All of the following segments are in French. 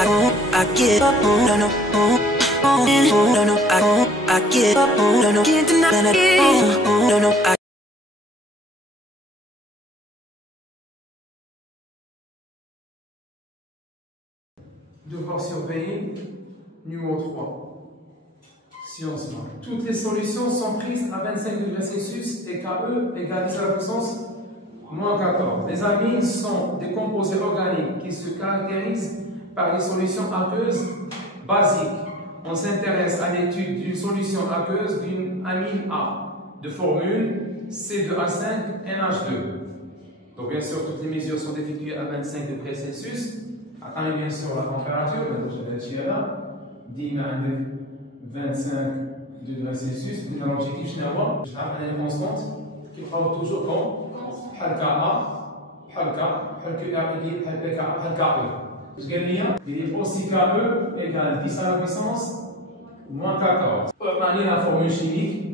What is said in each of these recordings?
I get up, no, no, no, no, I get up, no, no, can't deny that, no, no, I. Devoir surveiller, numéro 3. Science. Toutes les solutions sont prises à 25 degrés Celsius et KE égale 10 à la puissance moins 14. Les amines sont des composés organiques qui se caractérisent par des solutions aqueuses basiques. On s'intéresse à l'étude d'une solution aqueuse d'une amine A de formule C2H5NH2. Donc bien sûr, toutes les mesures sont effectuées à 25 degrés Celsius. Attendez bien sûr la température, je vais là. Dis 25 degrés Celsius. L'objectif, je vais une constante qui sera toujours comme il est aussi KE égale 10 à la puissance moins 14. On a la formule chimique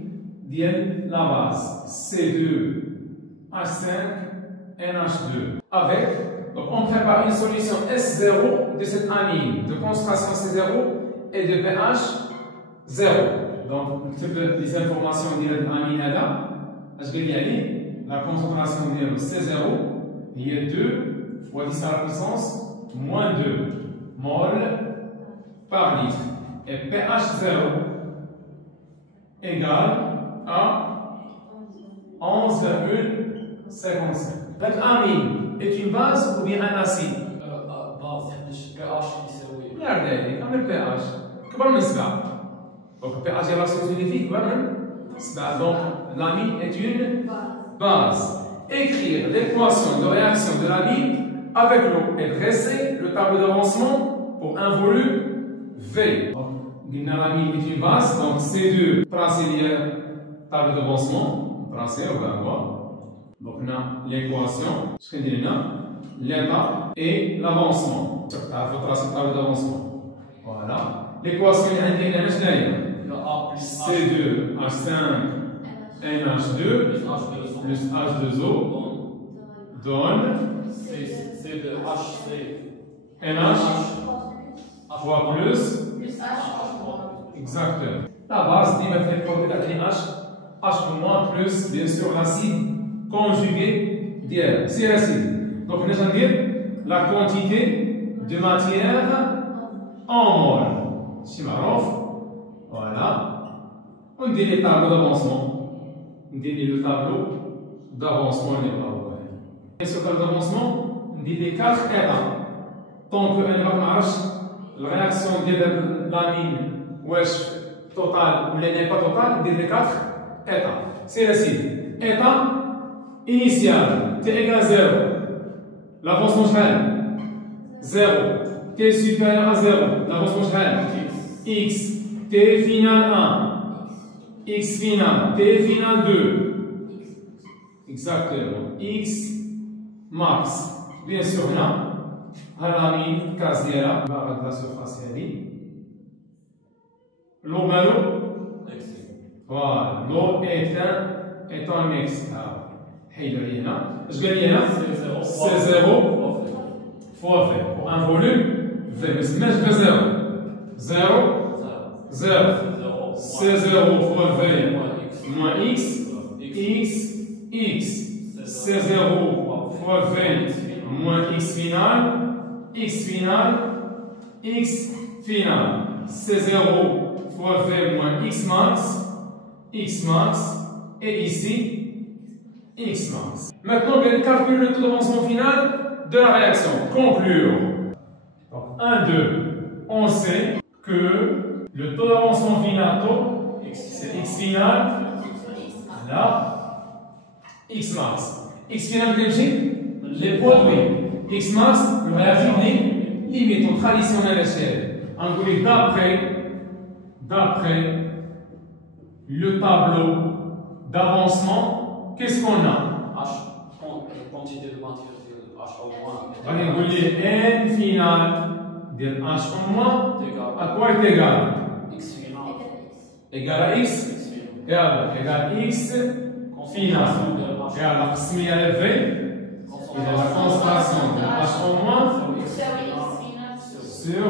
de la base C2H5NH2 avec, donc on prépare une solution S0 de cette amine de concentration C0 et de pH 0. Donc les informations de l'amine là, la concentration de C0 il est 2 fois 10 à la puissance moins 2 mol par litre. Et pH 0 égale à 11,55. L'amine est une base ou bien un acide? base, pH يساوي. regardez, comme le pH. كبر من 7. Donc le pH est l'action unifique, كبر من 7. Donc l'amine est une base. Écrire l'équation de réaction de l'amine avec l'eau et dresser le tableau d'avancement pour un volume V. Donc, l'amine est une base, donc C2 tracé le tableau d'avancement, tracé, on va voir. Donc, on a l'équation, ce qu'on dit là, l'état et l'avancement. Il faut tracer le tableau d'avancement. Voilà. L'équation est intégrée, C2H5NH2 plus H2O donne C2HC NH fois plus exactement. La base dit maintenant H moins plus bien sûr l'acide conjugué d'IR. C'est l'acide. Donc on va dire la quantité de matière en mol. Voilà. On dit les tableaux d'avancement. On dit le tableau d'avancement. Et sur le tableau d'avancement, on dit les 4 étapes. Tant que la réaction de l'amine est totale ou n'est pas totale, on dit les 4 étapes. C'est l'acide. Étape initiale, T égale 0. L'avancement chale 0. T supérieur à 0. L'avancement chale X. T final 1. X final. T final 2. Exactement. X max. Bien sûr, là. L'amine case de la surface l'eau voilà. L'eau est un mix. Je gagne là. C'est 0 fois V. Pour un volume, V. Mais je fais 0. 0. 0. C'est 0 fois V moins X. X. X. C'est 0 fois V moins X final. X final. X final. C'est 0 fois V moins X max. X max. Et ici, X max. Maintenant, on va calculer le taux d'avancement final de la réaction. Conclure. Donc, 1, 2. On sait que le taux d'avancement final, c'est X final. Là, X max. X final, les produits. X max, le réactif limite au traditionnel échelle. En gros, d'après le tableau d'avancement, qu'est-ce qu'on a? quantité de matière de H au moins. On va dire N final de H au moins. À quoi est égal? X final. Égal à X. Égal à X final. Égal à la قسمية على V. Et la concentration de H au moins sur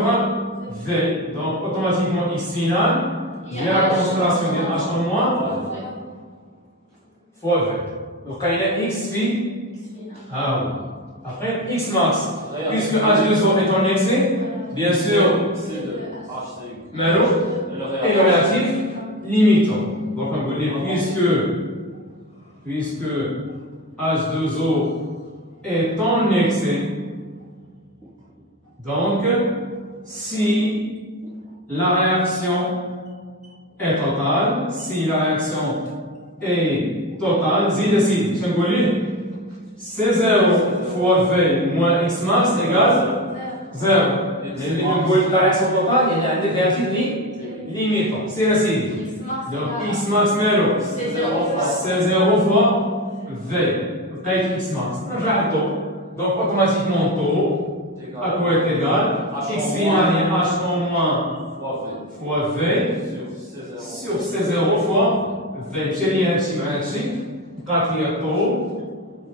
V. Donc, automatiquement, X final, via la concentration de H en moins, fois V. Donc, quand il y a X après, X max. Puisque H2O est en excès, bien sûr, Malo et le réactif limitant. Donc, on peut dire, puisque H2O est en excès, donc, si la réaction est totale, zid, je peux dire, C0 fois V moins X max égale 0. La réaction totale, il y a un réactif limitant. C'est ainsi. Donc, X max mélo, C0 fois V. X max. Donc, automatiquement, taux à quoi est égal X final H en moins fois V sur C0 fois V. J'ai un petit taux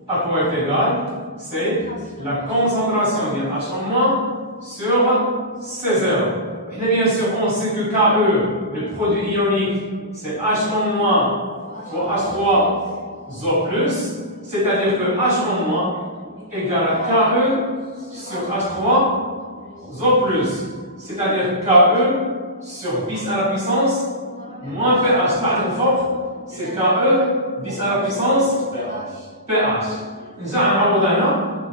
à quoi est égal, c'est la concentration de H en moins sur C0. Et bien sûr, on sait que KE, le produit ionique, c'est H en moins fois H3O+, c'est-à-dire que H en moins égale à KE sur H3O+, c'est-à-dire KE sur bis à la puissance moins pH. Par exemple, c'est KE bis à la puissance pH.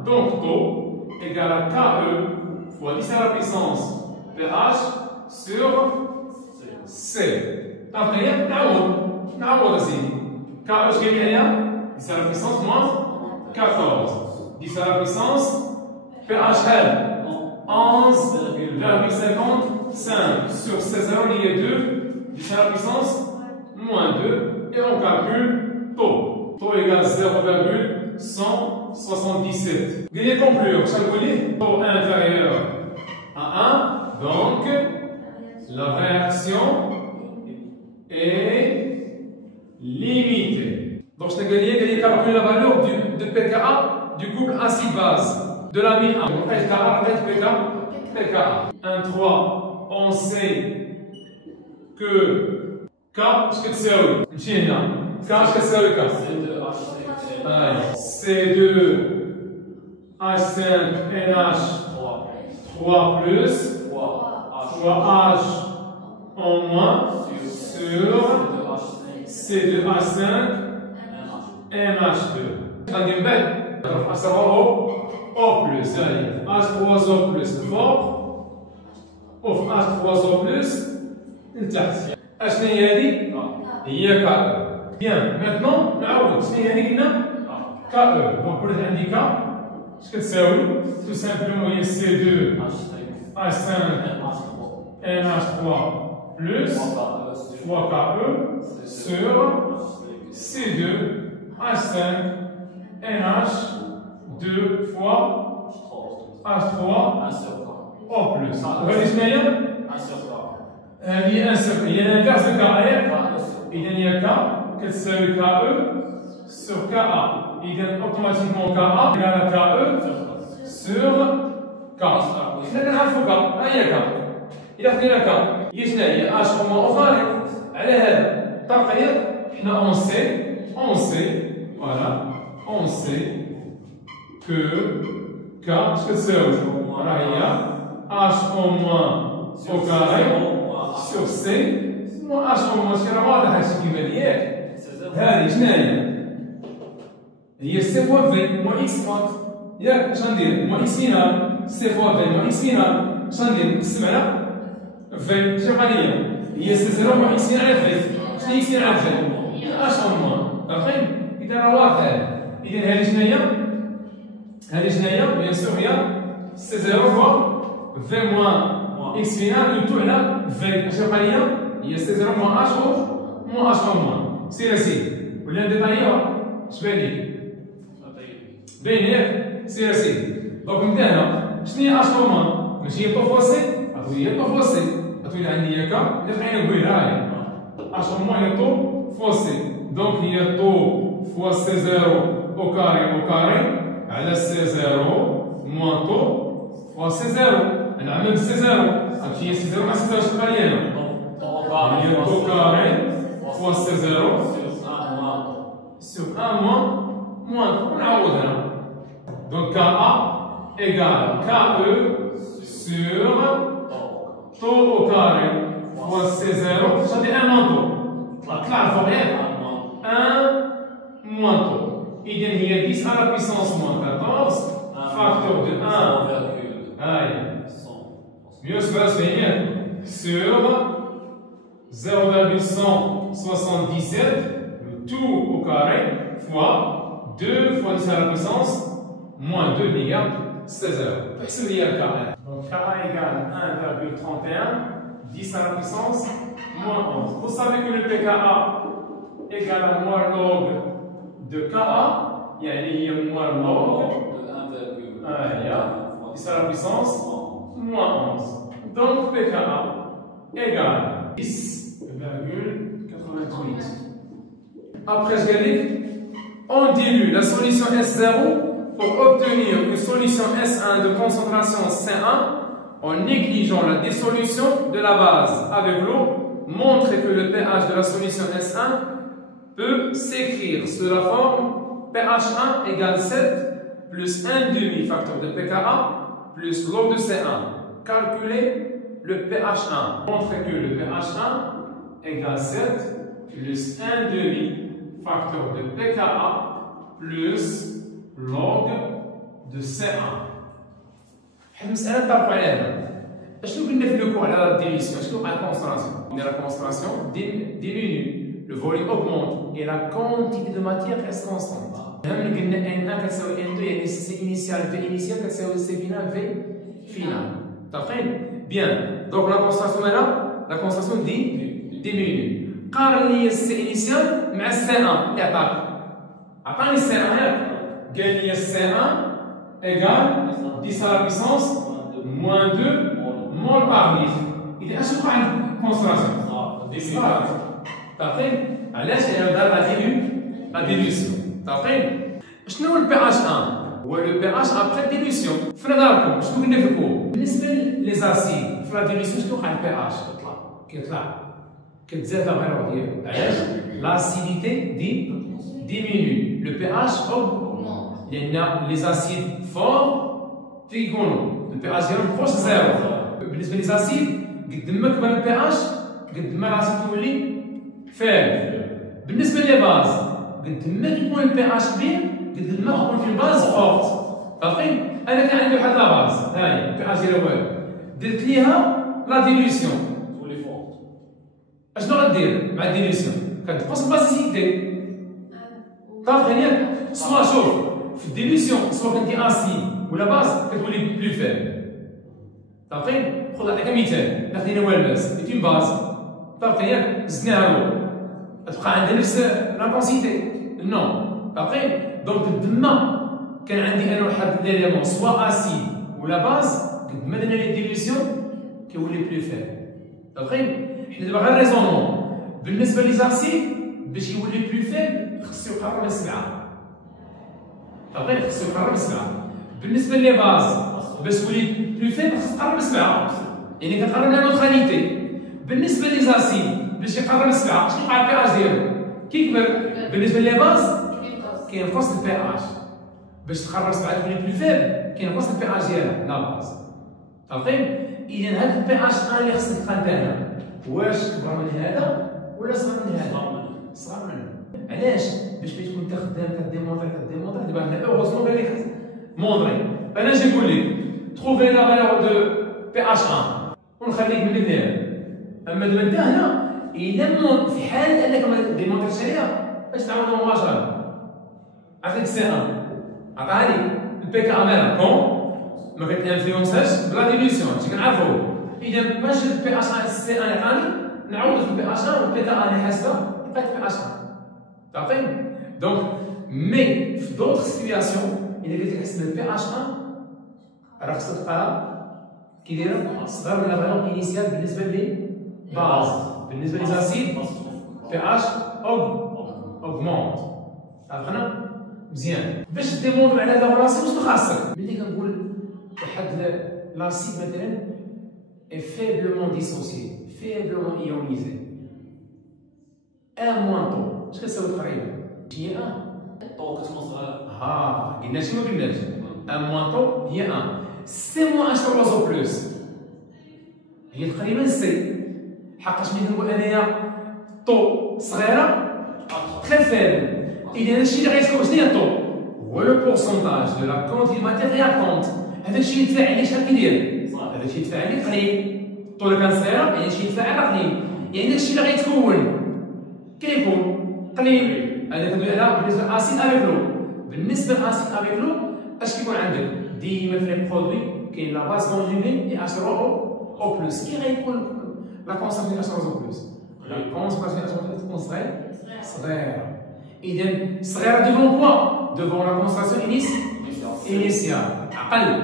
Donc, taux égale à KE fois 10 à la puissance pH sur C. Après, نعوض aussi. KE, je gagne rien, 10 à la puissance moins 14. 10 à la puissance pH, 11,55 sur C0, il y a 2, 10 à la puissance moins 2, et on calcule taux. Taux égale 0,177. Veuillez conclure, chaque taux inférieur à 1, donc la réaction est limitée. Donc, je vais calculer la valeur de pKa du couple acide-base de l'amine A. Donc, pKa. 1, 3, on sait que K, je vais te servir. K, je vais te servir. C2H5NH3 plus fois H en moins sur C2H5NH2. À savoir O plus, H3O plus fort, H3O plus, H هي هذه هي KE. Bien, maintenant, نعاود شنو هي هذه قلنا KE. Donc pour عندي K اش كتساوي؟ tout simplement هي C2H5NH3 plus fois KE sur C2H5NH2 fois H3O plus. Vous voyez ce que il y a un cercle, il y a l'inverse de KR, il y a K, qui s'appelle KE sur KA. Il y a automatiquement KA égale à KE sur K. Il y a un K, il a fait la K. Il y a H au moins au carré. On sait, voilà, on sait que K, ce que c'est il y a H au moins au carré sur C moins H au moins c'est واضح هادشي كيما ليك هذه شنو هي سي فوا في moins X ماكس ياك اش غندير moins X فينال سي فوا في moins X فينال اش غندير نقسم على في شنو غادي هي سي 0 moins X فينال على في شنو X فينال على في H au moins فاهمين اذا راه واضح اذا هذه شنو هي بيان سور هي سي 0 فوا في moins X final de tout là, V. Je vais dire, il y a C0 moins H moins H moins. C'est ainsi. Vous voulez un détail? Je vais dire. Bien, c'est ainsi. Donc, maintenant, je dis H moins. Mais je n'ai pas forcé. Il n'y a pas forcé. Il y a un cas. Il y a un bruit là. H moins, il y a tout forcé. Donc, il y a tout fois C0 au carré. À la C0 moins tout فوا سي زيرو انا عملت سي زيرو هادشي هي سي زيرو مع سي زيرو شنو لي هنا هي طو كاري فوا سي زيرو سور 1 موان نعوض هنا دونك كا ا ايكال كا او سور طو او كاري فوا سي زيرو غادي ان موان طو طلع الفوق ياك 1 moins taux. Il y a 10 à la puissance moins 14, facteur de 1. Aïe. Mieux se passe venir sur 0,177, le tout au carré, fois 2 fois 10 à la puissance moins 2 égale 16 heures. C'est lié à K1. Donc K1 égale 1,31, 10 à la puissance moins 11. Vous savez que le pKa égale à moins log de Ka, il y a moins log de 10 à la puissance moins 11. Donc pKa égale 10,88. Après, je vais on dilue la solution S0 pour obtenir une solution S1 de concentration C1 en négligeant la dissolution de la base avec l'eau. Montre que le pH de la solution S1 peut s'écrire sous la forme pH1 égale 7 plus 1 demi facteur de pKa plus log de C1. Calculez le pH1. Montre que le pH1 égale 7 plus 1 demi facteur de pKa plus log de C1. المسألة نطبقوا عليها هنا. شنو قلنا في لو كور على لا ديليسيون؟ شنو وقع الكونستراسيون؟ La concentration diminue. Le volume augmente et la quantité de matière reste constante. Même que N1 كتساوي N2 يعني C initial V initial كتساوي C final V final. D'accord? Bien. Donc la concentration là, la concentration diminue. قارن لي C initial مع C1 اللي عطاك. عطاني C1 ياك. قال لي C1 égale 10 à la puissance moins 2 mol par litre. إذا اش وقع عند concentration؟ ديسبارات. تعرفين؟ علاش انا دار لا ديليسيون؟ تعرفين؟ شنو هو البي اش 1؟ هو لو بي اش ابخي ديليسيون. في نظركم شنو قلنا في الكور؟ بالنسبه ليزاسيد في لا ديليسيون شنو وقع البي اش؟ كيطلع كتزاد لا فالور ديالو. علاش؟ لاسيديتي ديمينيو لو بي اش اوغمونت لان ليزاسيد فور تيكونوا البي اش ديالهم بروش زيرو. بالنسبه ليزاسيد قد ما كبر البي اش قد ما لاسيد تولي فارغ. بالنسبه للباز قد ما يكون البي اش كبير قد ما تكون في الباز فورت. فاهمين؟ انا كان عندي واحد لا باز هاي البي اش ديالها والو درت ليها لا ديليسيون تولي فورت. اشنو غدير مع الديليسيون؟ كتنقص الباسيسيتي. فاهمين ياك؟ سوا شوف في الديليسيون سوا كنتي اسيد ولا باز كتولي بلو فارغ. فاهمين؟ خذ نعطيك مثال داخلين هو الماس ايت اون باز فاهمين ياك؟ زدناها له تبقى عندها نفس لابونسيتي نو. فاهمين؟ دونك قد ما كان عندي انا واحد ليليمون سوا اسيد ولا باز قد ما درنا ليه ديليسيون كيولي بلو فارغ. فاهمين؟ حنا دابا غير ريزونمون بالنسبه ليزاسيد باش يولي بلو فارغ خصو يقرب ل 7. فاهمين؟ خصو يقرب ل 7. بالنسبه لي باز باش تولي بلو فارغ خصو تقرب ل 7 يعني كتقرب لا نوتراليتي. بالنسبه ليزاسيد باش يقرب ل 7 شنو وقع البي اش ديالو؟ كيكبر. بالنسبه لي باز كينقص البي اش باش تقرب ل 7 تولي بلو فارغ كينقص البي اش ديالها لا باز. فاهمين؟ اذا هذا البي اش اللي خصك تلقى هنا واش كبر من هذا ولا صغر من هذا؟ صغر منه. علاش؟ باش تكون انت خدام كديمونطري دابا هنا اوغوزمون قال لك مونطري. انا جي نقول لك تروفي لا فالور دو بي اش 1 ونخليك من هنا. اما دابا انت هنا الا في حال انك ما ديمونطريتش عليها باش تعاود مباشره عطيك سي 1 عطاها لي البي كا مالا كون ما كتانفلونساش بلا ديليسيون هادشي كنعرفو. اذا باش البي اش سي 1 عطاني نعاود في البي اش 1 والبي كا اللي حاسبه لقيت بي اش 1. فاهمين؟ دونك مي في دوطخ سيتياسيون الا قلت لك حسب البي اش 1 راه خصك تلقاها كي دايره صغر من لا فالور انيسيال بالنسبه لي باز. بالنسبه ليزاسيد بي اش اوغمونت. عرفنا؟ مزيان باش ديمونطري على هاد لا راسيون شنو خاصك؟ ملي كنقول واحد l'acide مثلا est faiblement dissocié, faiblement ionisé. 1 moins taux اش كتساوي تقريبا؟ هي 1. طو كتكون صغيرة. قلنا شي ما قلناش 1 moins taux هي 1. سي moins H3O بلس هي تقريبا سي، حقاش ملي كنقول انايا طو صغيره تري فيبل، اذا هادشي اللي غيتكون شنو هي الطو؟ هو لو بورسونتاج دو لا كونتيتي ماتير رياكتونت. هذا الشيء يتفاعل شحال كيدير؟ هذا الشيء يتفاعل قليل. الطو اللي كان صغيره يعني الشيء يتفاعل قليل، يعني داكشي اللي غيتكون كيكون قليل. هذا كندوي على بالنسبه لاسيد افيك لو. بالنسبه لاسيد افيك لو اش كيكون عندك؟ ديما في لي برودوي كاين لا باز كونجوغي اي H3O او بلس. كي غيكون لا كونسونطراسيون H3O او بلس؟ لا كونسونطراسيون H3O تكون صغيره. إذا صغيره ديفون كوا؟ ديفون لا كونسونطراسيون انيسيال اقل.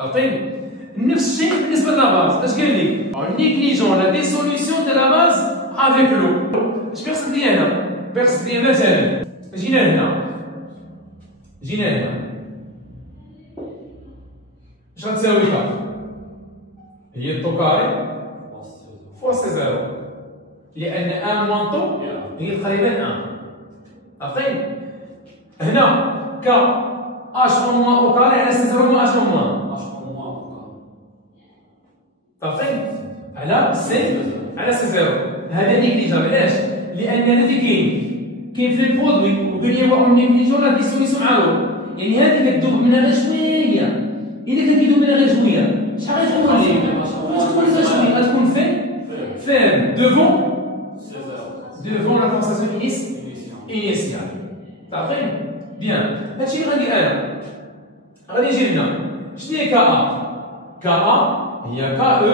عرفتي؟ نفس الشيء بالنسبه للاباز. اش قال لك؟ نيكليجون لا ديسوليسيون دو لاباز افيك لو. اش بيقصد لي هنا؟ بيقصد لي مثلا جينا هنا اش غتساوي كا؟ هي الطو كاري فوا سي زيرو، لأن 1 موان طو هي تقريبا 1. عرفتي؟ هنا كا اش اون موان او كاري على سي زيرو موان اش اون موان. عرفتي؟ على سي زيرو. هذا نيكليجابل. علاش؟ لأن هذا كاين في البرودوي وقال لي واحد نيكليجون لا ديسوليسيون مع لو، يعني هذه كتذوب منها غير شويه. إذا كان كيدوب منها غير شويه شحال غتكون ليه؟ غتكون غير شويه، غتكون فين devant la concentration initiale. تعرفين؟ بيان. هادشي اللي غندير انا. غادي يجي لنا شنو هي كا؟ هي كا او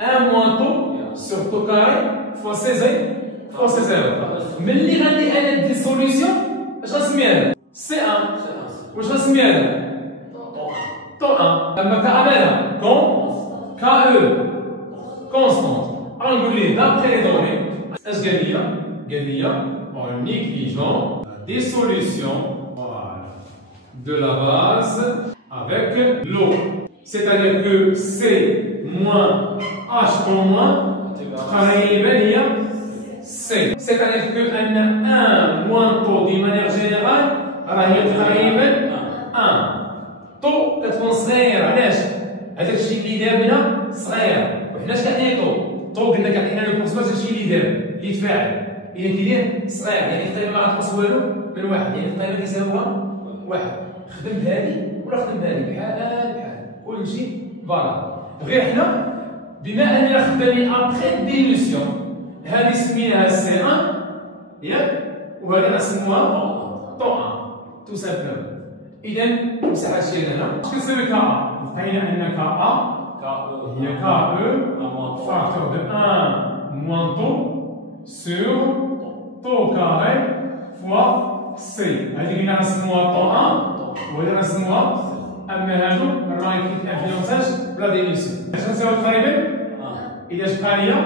1 موان طو سور طو كاري فوا سي زيرو. ملي غندير انا الديسوليسيون اش غنسميها؟ سي 1. واش غنسميها؟ طو 1. لما كعملها كا او كونستانت غنقول ليه دابخي لي دوني اش قال لي؟ en négligeant la dissolution de la base avec l'eau. C'est-à-dire que C moins H en moins هي C. C'est-à-dire que 1 moins taux d'une manière générale راهي تقريبا 1. طو كتكون صغيره. علاش؟ هذاك الشيء اللي دار لنا صغير، وحنا اش كنعطي طو قلنا كنعطينا لو بورسونتاج داكشي اللي دار اللي تفاعل. إذا كيدير صغير يعني تقريبا ما غتنقص والو من 1، يعني تقريبا كيساوي 1. خدم بهادي ولا خدم بهادي بحال كلشي فوالا. غير حنا بما اننا خدامين ابخي ديلوسيون هادي سميناها سي 1 ياك، وهادي غنسموها طو 1 تو سامبلومون. إذا المساحه ديالنا هنا اش كتساوي كا؟ لقينا ان كا هي كا او فاكتور دو 1 موان طو sur taux carré fois C. هذه قلنا غنسموها طو 1 وهذه غنسموها، اما هادو راه كاين انفلونساج بلا ديليسيون. اش غنساوي تقريبا؟ إذا بقى ليا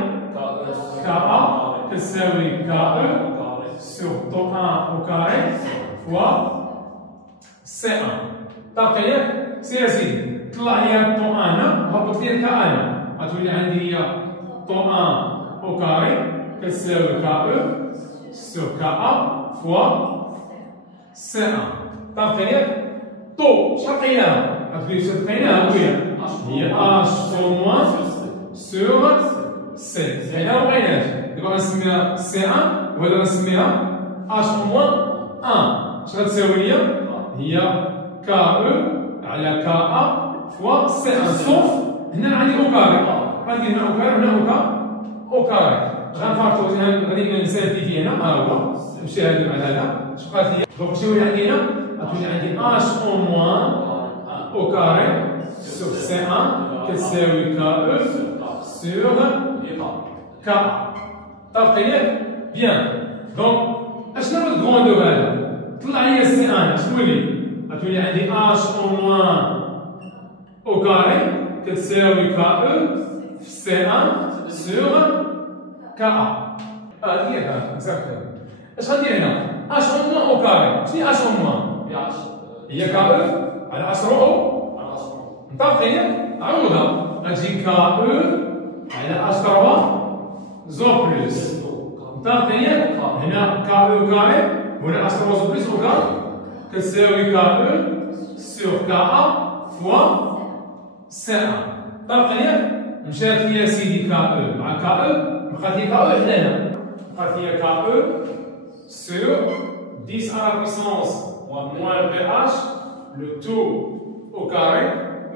كا كتساوي كا او sur طو 1 au carré fois C 1. طاق ياك؟ سير اسيدي طلع ليا طو 1 هنا، هبط ليا كا هنا، غتولي عندي هي طو 1 au carré كتساوي كا او سور كا ا فوا سي 1. طاق ياك؟ طو شحال لقيناها؟ غتقولي شحال لقيناها هي اش او موان سور سي. حنا ما لقيناش، دابا غنسميها سي 1 وهذا غنسميها اش او موان 1. اش غتساوي ليا؟ هي كا او على كا ا فوا سي 1. سوف هنا عندي او كاري، غندير هنا او كاري وهنا او كاري. غادي نسالفي هنا ها هو نمشي هذا مع هذا. اش بقات لي؟ دونك شنو اللي عندي هنا؟ غتولي عندي اش او موان او كاري سور سي 1 كتساوي كا او سور كا. طابق ياك؟ بيان. دونك اشنو هو الكروندور هذا؟ طلع لي سي 1 اش تولي؟ غتولي عندي اش او موان او كاري كتساوي كا او في سي 1 سور كا هذه هي اكزاكتومون. اش غندير هنا؟ اش او موان او كاري. شنو اش او موان؟ هي كا او على 10 او. مطابقين ياك؟ عوضة غتجي KE على H3 زو بلس نطاق ثانية هنا KE كاري وهنا H3 زو بلس كتساوي KE سور KA فوا C1 نطاق ثانية مشات ليا سيدي KE مع KE بقات لي KE حدانا بقات لي KE sur 10 à la puissance moins le pH, le tout au carré,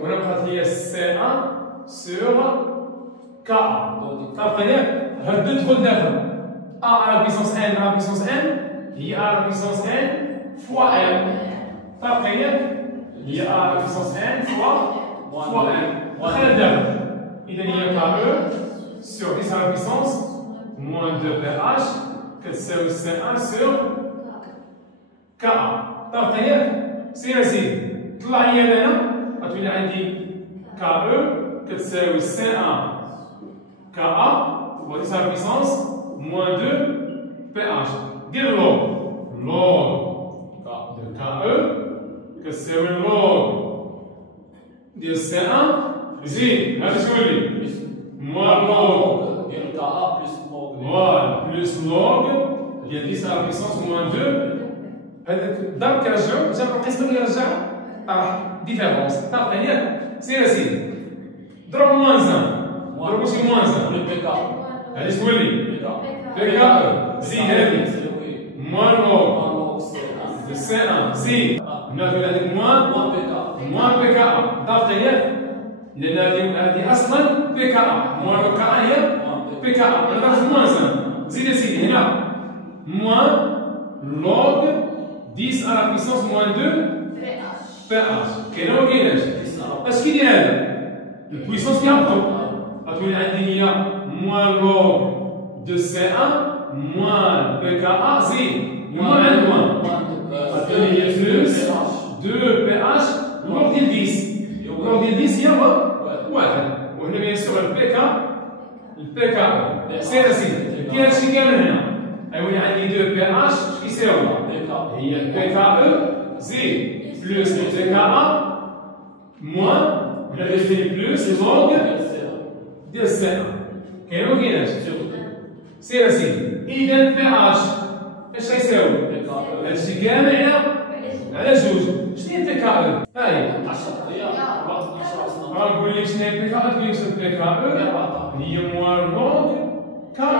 on a pratiqué C1 sur Ka. Après, il y a deux trous d'œuvre. A à la puissance n à la puissance n, I à la puissance n fois n. Après, il y a à la puissance n fois n. Très d'œuvre. Il y a KE sur 10 à la puissance moins 2 pH. كتساوي C1 sur Ka. طيب طيب سير يا سيدي طلع هي هنا غتولي عندي KE كتساوي C1 Ka fois 10 à la puissance moins 2 pH. دير log de KE كتساوي log ديال C1 زيد هذا شنو يولي moins log ديال KA plus log. Voilà, plus log, il y a 10 à la puissance moins 2. Dans le cas de j'ai l'impression que la différence. C'est ainsi. Drop moins 1. Drop aussi moins 1. Le PK. Allez, je vous le dis. PK, si, moins log de C1. Si, on a fait moins PK. Dans le cas لأن أصلا PKA moins le KA هي PKA أنا بعرف moins 1 زيد سيدي هنا moins log 10 à la puissance moins 2 pH كاين ولا كايناش؟ اش كيدير هذا؟ البويسونس كيهبطو غتولي عندي هي moins log de C1 moins PKA زيد moins عند moins غتولي هي plus 2 pH log ديال 10 log ديال 10 هي واحد وهنا بيان سور البي كا سير سيدي كاين هادشي كامل هنا غيولي عندي 2 بي اش كيساوي هي البي كا او زيد بلوس البي كا ا موان هنا كيفيني بلوس لوغ ديال سي كاين ولا كايناش سير سيدي اذا البي اش اش غيساوي هادشي كامل على جوج شنو هي البي كا او ها هي نقول لك شنو هي البي كا او تقول لك البي كا او هي موان لوغ كا او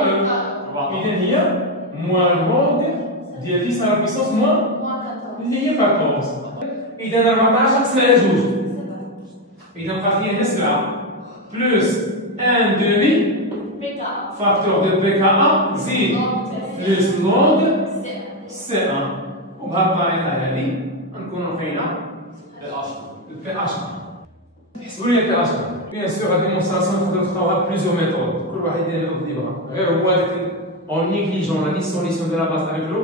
اذا هي موان لوغ ديال 10 على البيسونس موان اللي هي 14 اذا 14 قسمها على جوج اذا بقات لي هنا 7 بلوس 1 دومي فاكتور دو بي كا ا زيد بلوس لوغ سي 1 وبهذه الطريقه هذه غنكونوا لقينا البي اش حسبوا لي البي اش بيان سور هاد ديمونستراسيون تقدروا تخطاوها بليزيور ميثود كل واحد يدير الميثود اللي بغا غير هو هذاك اون نيغليجون لا ديسوليسيون دو لا باز افيك لو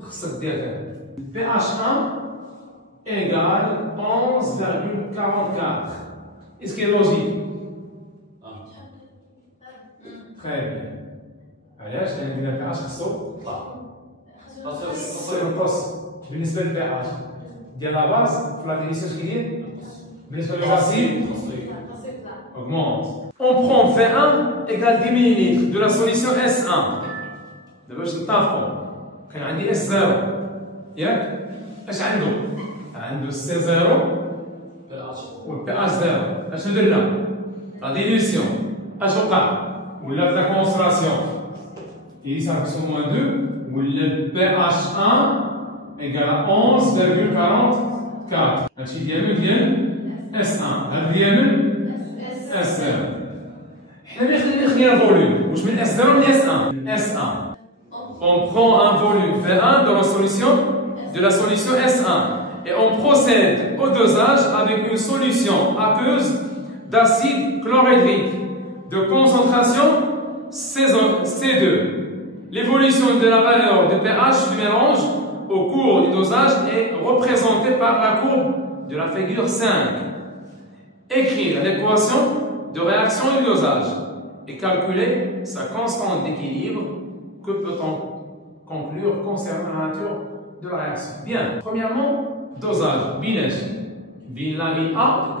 خصك دير هذا بي اش 1 égale 11,44 est-ce qu'il est logique très bien علاش لان البي اش خصو يطلع البوست بالنسبه للبي اش ديال لا باز في لا ديليسيون كيدير بالنسبه للغاسيل augmente. On prend V1 égale 10 ml de la solution S1. دابا باش نتفقوا كان عندي S0 ياك اش عنده؟ عنده C0 والبي اش 0 اشنو درنا؟ لا ديليسيون اش وقع؟ ولا في لا كونسونطراسيون il ça fait moins 2 ولا البي اش 1 égale 11,44 هادشي ديال S1 هاد ديال S0 حنا خلينا الفوليوم واش من S0 من S1 S1 on prend un volume V1 de la solution S1 et on procède au dosage avec une solution aqueuse d'acide chlorhydrique de concentration C2. L'évolution de la valeur de pH du mélange au cours du dosage est représentée par la courbe de la figure 5. Écrire l'équation de réaction du dosage et calculer sa constante d'équilibre. Que peut-on conclure concernant la nature de la réaction? Bien, premièrement, dosage. Binage. Bin la ligne A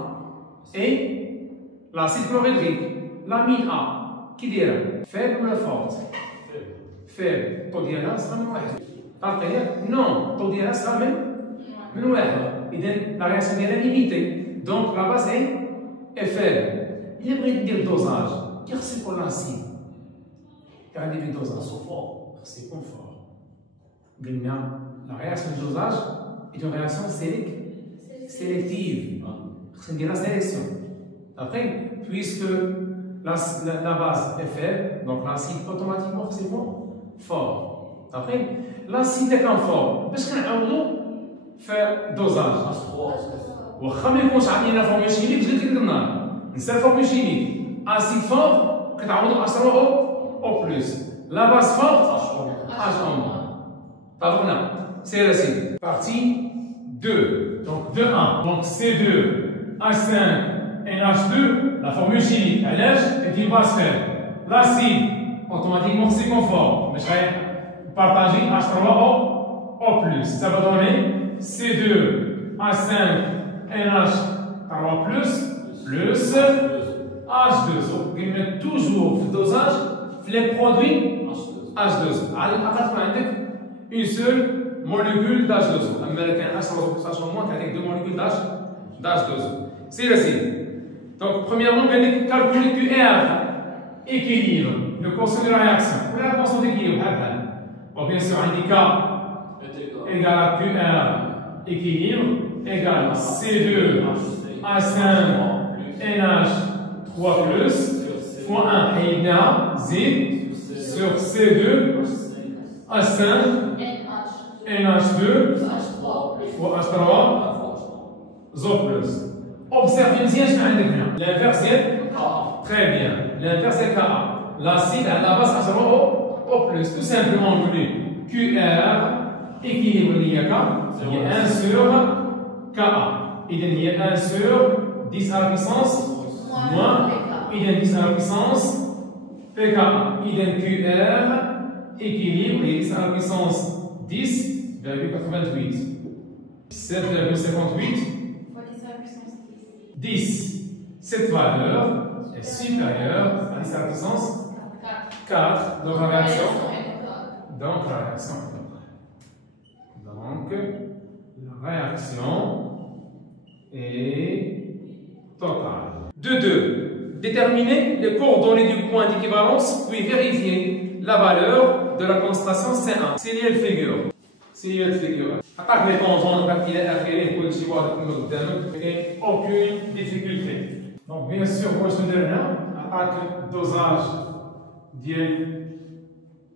et l'acide chlorhydrique, l'amine A, qui dira faible ou forte? Faible. الطو ديالها صغر من واحد. تعرفي non, الطو ديالها صغر من واحد. إذا لا رياكسيون ديالها ليميتي. دونك لا باس est faible. إلا بغيت ندير دوزاج كي خص يكون لاسيد. غادي ندير دوزاج خص يكون فور. قلنا لا رياكسيون دو دوزاج est une réaction sélective. خص ندير لا sélection. Après, puisque la base est faible, donc l'acide automatiquement c'est bon fort. Après, l'acide est fort. Parce qu'on a fait dosage. واخا ما يكونش عندنا فورمول شيميك جات ديك النهار نسى الفورمول شيميك اسيد فور كتعوضو 10 او بلس لا باز فورت اش اون طبقنا سي راسي بارتي 2 دونك 2 1 دونك C2 H5 NH2 la formule chimique علاش est une base faible l'acide automatiquement c'est confort باش partager H3O O plus ça va donner C2 H5 NH3 plus H2O. On met toujours le dosage les produits H2O. Alors, une seule molécule d'H2O. Américain H3O, ça change moins avec deux molécules d'H2O. C'est ainsi. Donc, premièrement, on va calculer QR, équilibre, le constant de la réaction. Quelle est la constant d'équilibre? Bon, bien sûr, indicat égale à QR, équilibre. Égale C2 H5 NH3 plus fois 1 et bien Z sur C2 H5 NH2 fois H3 ZO plus. Observez bien ce qu'on a dit. L'inverse est très bien. L'inverse est KA. L'acide à la base H3O plus. Tout simplement QR équilibre l'IAK. Il y a 1 sur KA. Il y a 1 sur 10 à la puissance moins. Il y a 10 à la puissance PKA. Il y a QR équilibre et 10 à la puissance 10,88. 7,58. 10. Cette valeur est supérieure à 10 à la puissance 4. Donc la réaction. Donc la réaction est totale. 2. Déterminer les coordonnées du point d'équivalence puis vérifier la valeur de la concentration C1. C'est lié le figure. C'est lié le figure. Attaque les tangentes, il est afféré pour le chiffre de et aucune difficulté. Donc, bien sûr, moi je te donne attaque dosage de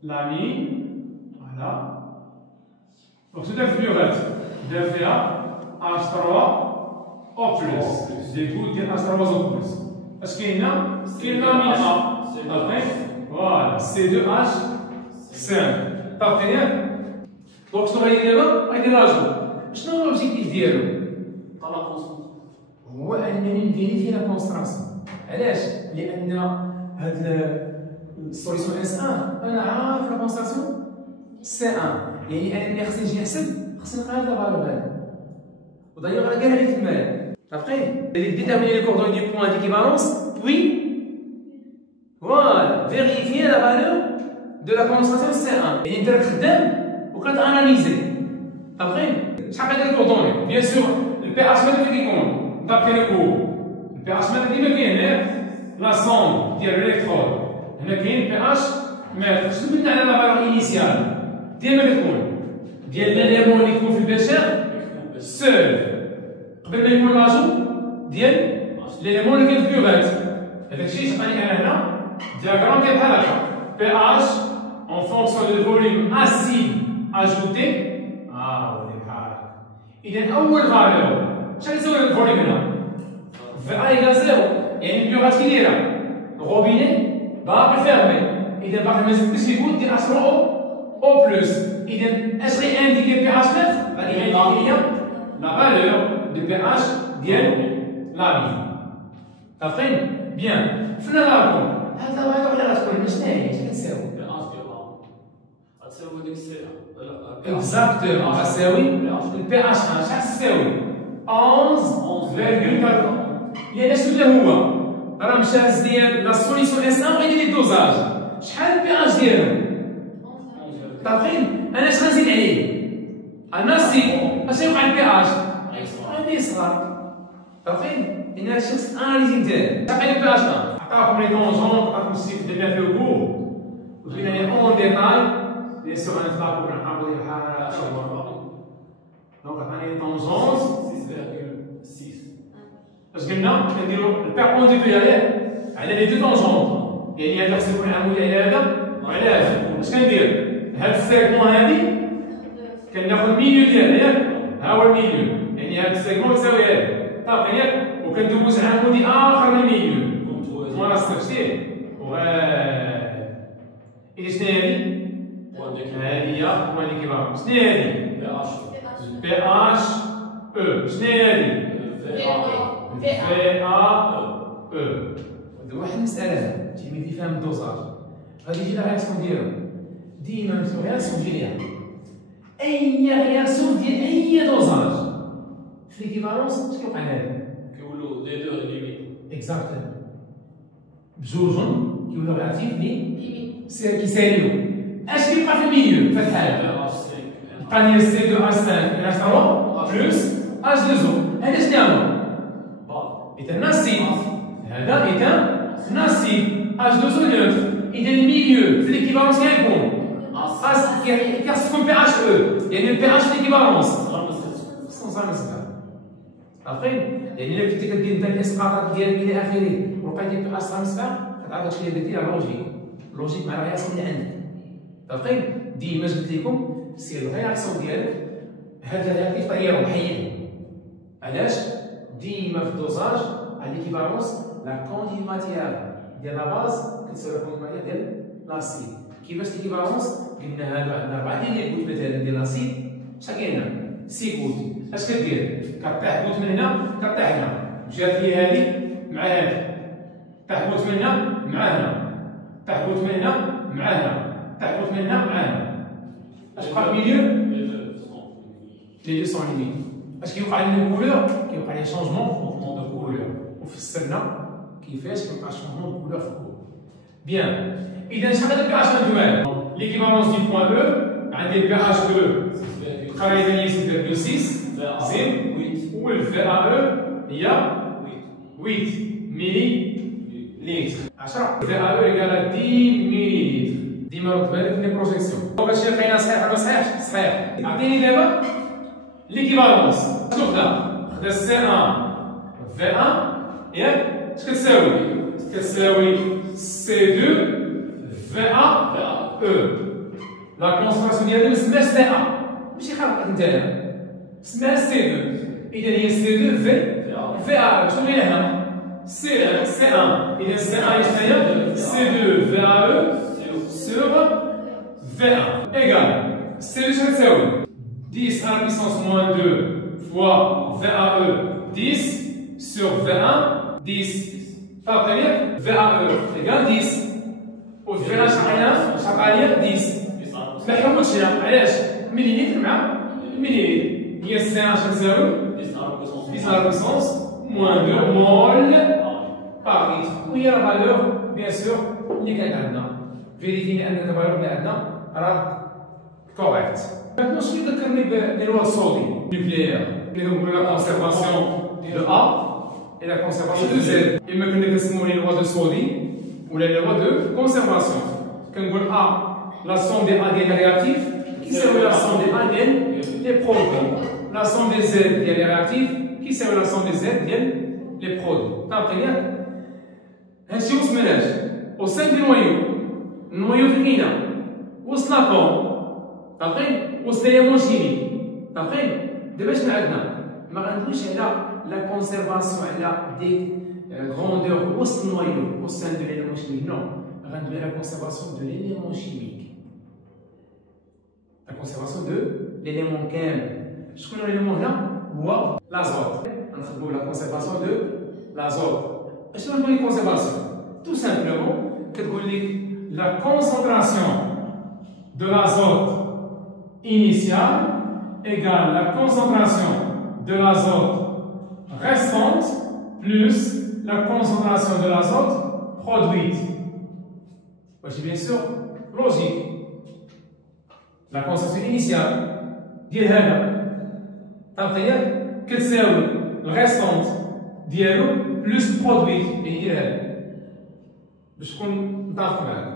l'amine. Voilà. Donc, c'est la fluorette. DFA H3O plus. Des gouttes de H3O plus. Parce qu'il y a une amine A. Après, voilà. C2H5. Partenaire. Donc, ce qu'on va dire là, on va dire l'ajout. Je n'ai pas l'objectif d'y aller. Dans la concentration. هو أنني نفيريفي لا كونستراسيون. علاش؟ لأن هاد السوليسيون S1 أنا عارف لا كونستراسيون C1. يعني أنا اللي خصني نجي نحسب خصني نلقى هاد لا فالور هادي. ودايوغ أنا قالها لك تمايا. Après, déterminer les coordonnées du point d'équivalence, puis voilà, vérifier la valeur de la concentration C1. Et tu vas analyser. Après, chaque coordonnée, bien sûr, le pH mètre qui compte, d'après le cours. Le pH mètre qui me la sonde de l'électrode. Il y a un pH mètre. Je vous donne la valeur initiale. Dis-moi le compte. Bien l'élément qui compte le pH seul. قبل ما يكون لاجو ديال ليليمون اللي كاين في البيوغات هذاك الشيء تعطيني انا هنا دياغرام ديال بحال هكا بي اش اون فونكسيون دو فوليوم اسيد اجوتي ولي بحال هكا اذا اول فالور شحال يساوي الفوليوم هنا في ا ايكال زيرو يعني البيوغات كي دايره روبيني باقي فيرمي اذا باقي ما زدتش يقول دير 10 او بلس اذا اش غي انديكي بي اش متر غادي يعطيني la valeur du pH de l'amine. T'as bien. Finalement, هذا الوضع اللي غتكون شنو هي؟ اش كتساوي؟ غتساوي ديك السي اكزاكتومون غتساوي البي اش شحال تساوي؟ 11.4 لان شنو اللي هو؟ راه مشى هز ديال لا سوليسيون اس 1 بغيت لي دوزاج شحال البي اش ديالهم طابقين انا اش غنزيد عليه انا سي اش يوقع البي اش غادي يصغر طابقين لان هادشي خص اناليزي مزيان شحال البي اش عطاكم لي طونجون عطاكم السيف درنا فيه كور وجينا لي اون ديتاي بيان سور غنطلعوا ونعقبوا لي بحال دونك عطاني لي طونجون 6,6. اش قلنا كنديروا البيربونديكولار على لي دو طونجون يعني هذا خصو يكون عمودي على هذا وعلى هذا اش كندير هاد السيغمون هادي كناخذ الميليو ديالها ياك ها هو الميليو يعني هاد السيغمون يساوي هذا طابق ياك وكندوز عمودي اخر للميليو مناسب شتيه إذا شنو هادي؟ هادي هي بوان ديكيفالون شنو هادي؟ بي اش او شنو هادي؟ في ا او واحد المسألة تلميذ يفهم الدوزاج غادي يجي لا رياكسيون ديالو ديما نكتبو رياكسيون ديالها أي رياكسيون ديال أي دوزاج في ليكيفالونس اش كيوقع لها؟ كيقولوا دي دو ليميت. اكزاكتومون بجوجهم كيولوا رياكتيف لي كيساليو اش كيبقى في الميليو في هاد الحالة؟ بقى لي سي 2 اش 5 اش 3 بلس اش 2 هذا شنو هو؟ إذا ناسي هذا إذا ناسي اش 2 نوتر إذا الميليو في ليكيفالونس كيكون خاص تكون بي اش او يعني البي اش في ليكيفالونس خصنا نصغر عارفين يعني الا كنتي كدير انت الاسقاطات ديالك الى اخره وبقيتي بي اش صغار نصغر كتعرف داكشي اللي درتي راه لوجيك مع الرياكسيون اللي عندك عارفين ديما قلت لكم سير الرياكسيون ديالك هاد الرياكتيف طيرو حيدو علاش ديما في الدوزاج على ليكيفالونس لا كونتيتي ماتيير ديال لا باز كتساوي لا كونتيتي ماتيير ديال لاسيد كيفاش ليكيفالونس قلنا هادو عندنا 4 ديال لي كوت مثلا ديال لاسيد شحال كاينه 6 كوت اش كدير كطيح كوت من هنا كطيح هنا جات لي هادي مع هادي طيح كوت من هنا مع هنا طيح كوت من هنا مع هنا طيح كوت من هنا مع هنا اش بقى في الميليو لي دو سون ليميت اش كيوقع لنا الكولور كيوقع لي شونجمون دو كولور وفسرنا كيفاش كيوقع شونجمون دو كولور في الكور بيان اذا شحال هذا بي اش ندوان ليكيفالونس دي بوان او عندي بي اش او قريبه لي 6.6 زين والفي ا او هي 8 ملي لتر 10 في ا او ايكال 10 ملي لتر ديما رد بالك من البروجيكسيون دونك هادشي لقينا صحيح ولا صحيح صحيح عطيني دابا ليكيفالونس شنو خدا سي 1 في 1 ياك اش كتساوي كتساوي سي 2 في ا او لا كونسونطراسيون ديالها ما سماش سي ا ماشي خلقت نتايا سماها سي 2 اذا هي سي 2 في ا شنو هي هنا سي 1 اذا سي 1 شنو هي سي 2 في ا او sur V1 égale C2 شنو تساوي 10 à la puissance moins 2 fois VAE 10 sur V1 10 طابقين VAE égale 10 و V1 شحال هي 10 ما حولتش هنا علاش مليلتر مع مليلتر هي C1 شنو تساوي 10 à la puissance moins 2 mol par litre وهي لا فالور بيان سور اللي كانت عندنا فيريفيني ان الفالور اللي عندنا راه كوريكت. مانتنون شنو يذكرني بلي لوا الصودي نوكليير اللي هو لا كونسيرفاسيون دو ا اي لا كونسيرفاسيون دو زد اما كنا كنسموا لي لوا دو صودي ولا لي لوا دو كونسيرفاسيون كنقول ا لا سوم دي ا ديال رياكتيف كيساوي لا سوم دي ا ديال لي برودوي لا سوم دي زد ديال لي رياكتيف كيساوي لا سوم دي زد ديال لي برودوي طابقين ياك هادشي وصلناش وصلت للنويو النويو في المينا وصل لابون طابقين وصل ليمون شيميك طابقين دابا شنو عندنا ما غندويش على لا كونسيرفاسيون على دي غروندور وسط النويو وسط دو ليمون شيميك نو غندوي على كونسيرفاسيون دو ليمون شيميك لا كونسيرفاسيون دو ليمون كامل شكون ليمون هنا هو لازوت غنخدمو لا كونسيرفاسيون دو لازوت شنو هو كونسيرفاسيون tout simplement كتقول لك la concentration de l'azote initiale égale la concentration de l'azote restante plus la concentration de l'azote produite. C'est bien sûr logique. La concentration initiale ديال هذا تعطيك كتساوي الريستونت ديالو بلس البرودويت يعني ديال هذا باش تكون متفق معاك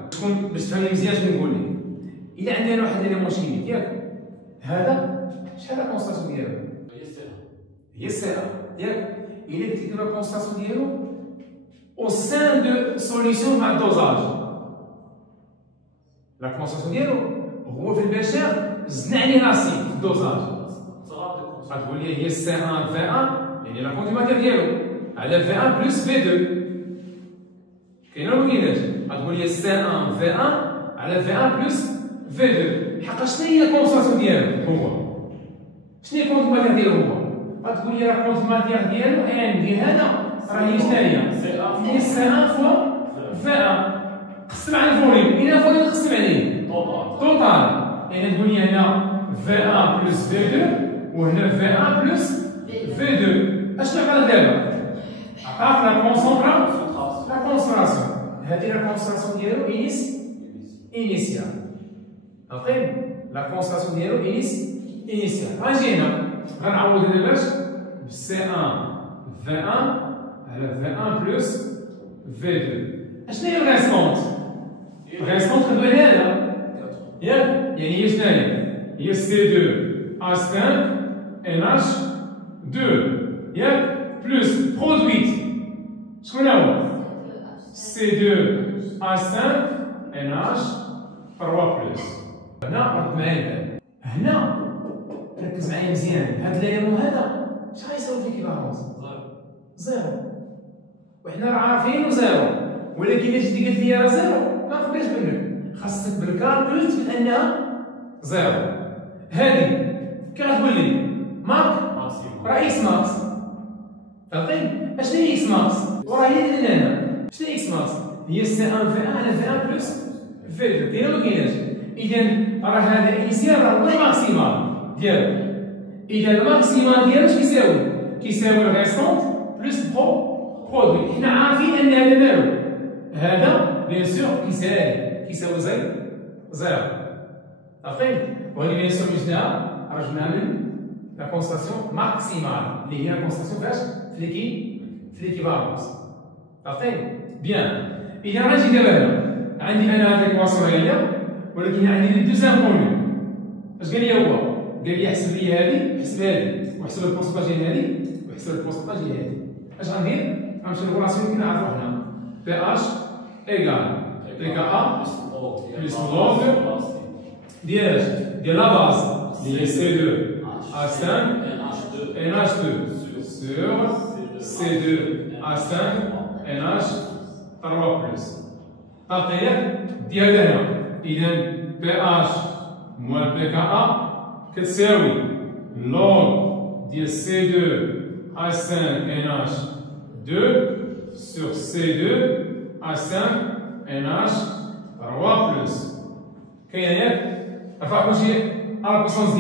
باش تفهمني مزيان شنو نقول لك. إلا عندنا واحد ليليمون شيميك ياك هذا شحال لا كونستاسيون ديالو؟ هي السي ياك. إلا قلت لك لا كونستاسيون ديالو au sein de solution مع الدوزاج. لا كونستاسيون ديالو هو في البشر زدنا عليه راسي في الدوزاج. غتقول لي هي سي 1 في 1 يعني لا كونتيماتير ديالو على في 1 بلس في 2. كاينه ولا مكايناش؟ غتقول لي سي 1 في 1 على في 1 بلس في 2. حقا شنو هي الكونستاسيون ديالو هو؟ شنو هي الكونتيماتير ديالو هو؟ غتقول لي راه الكونتيماتير ديالو ان ديال هذا راه هي شنو هي؟ هي سي 1 فوا في 1 قسم على الفوليوم. إلا الفوليوم تقسم عليه توتال يعني تقول لي هنا في1 بلس في2 وهنا في1 بلس في2. اشنو عقل دابا؟ عقلت لا كونسنتراسيون. هذه لا كونسنتراسيون ديالو انيسيال. عقل لا كونسنتراسيون ديالو انيسيال. اجي هنا غنعوض هنا باش سي 1 في 1 على في 1 بلس في 2. اشنو هي الريستونت؟ الريستونت خدوها هنا ياك يعني هي شنو هي سي 2 A5 NH2 ياك بلس برودويت شكون هو؟ C2 A5 NH3 بلس. هنا رد معايا البال. هنا ركز معايا مزيان. هاد الاليمون هذا اش غيساوي في كيفالونس؟ زيرو. وحنا راه عارفينو زيرو ولكن الا جيتي قلت لي راه زيرو ما نقبلش منك. خاصك بالكالكول تبان انها زيرو. هذه كي غتقول لي مارك راه اكس ماكس. فهمتي؟ اشنو هي اكس ماكس؟ وراه هي اللي هنا. شنو هي اكس ماكس؟ هي سي 1 في 1 على في 1 بلس في 2. كاينه ولا كايناش؟ اذا راه هذا انيسيال راه هو الماكسيمال ديالو. اذا الماكسيمال ديالو اش كيساوي؟ كيساوي الريستونت بلس برودوي. حنا عارفين ان هذا مالو؟ هذا بيان سور كيساوي زيرو. عقيل؟ وهذه بيان سور جبناها رجعناها من لا كونستاسيون ماكسيمال اللي هي لا كونستاسيون فاش؟ في ليكيفالونس. عقيل؟ بيان. إذا غنجي دابا هنا عندي أنا هاد ليكواسيون هي ولكن عندي لي دوز انكونو. اش قال لي هو؟ قال لي احسب لي هذه احسب هذه واحسب البورسونتاج ديال هذه واحسب البورسونتاج ديال هذه. اش غندير؟ غنمشي للراسيون اللي كنعرفو حنا بي اش ايكال بي كا ا بلس لوغ ديال لا باز اللي هي سي 2 A5 NH2 sur C2 A5 NH3 بلس. عطيك ديال هنا إذا بي اش موان بي كا ا كتساوي لوغ ديال C2 A5 NH2 sur C2 A5 NH3 بلس. كاينه ياك؟ رفع كلشي على بويسونس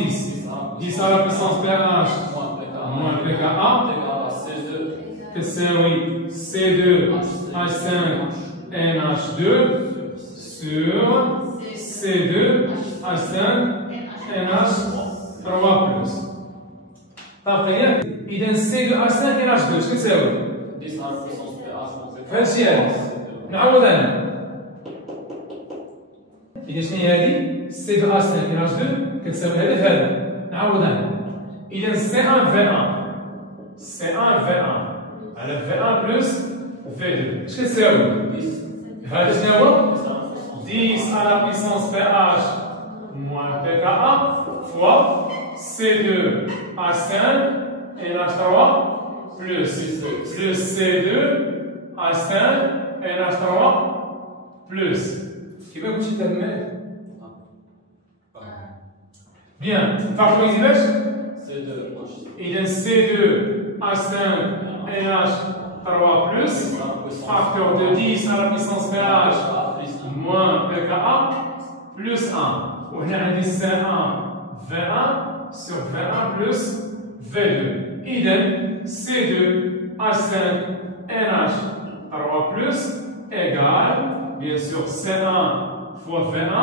10 على بويسونس بي اش موان بي كا ا كتساوي C2 A5 NH2 sur C2 A5 NH3 بلس. طاقة ياك؟ إذا C2 A5 NH2 اش كتساوي؟ 10 على بويسونس بي اش فهادشي هذا نعوض أنا. إذا شنو هي هذه؟ C2 A5 NH2 كتساوي هذا في هذا نعوض أنا. إذا C1 في 1 C1 في 1 على في 1 بلس في 2 اش كتساوي؟ هذا شنو هو؟ 10 على بويسونس بي اش موان بي كا ا فوا C2 A5 NH3 بلس C2 A5 NH3 بلس. كيفاش كلشي تمام؟ بيان نفرقو باش إذا C2 A5 NH3 plus facteur de 10 à la puissance pH moins pKa plus 1. وهنا عندي C1 V1 sur V1 plus V2. إذا C2 A5 NH3 plus égale, bien sûr, C1 fois V1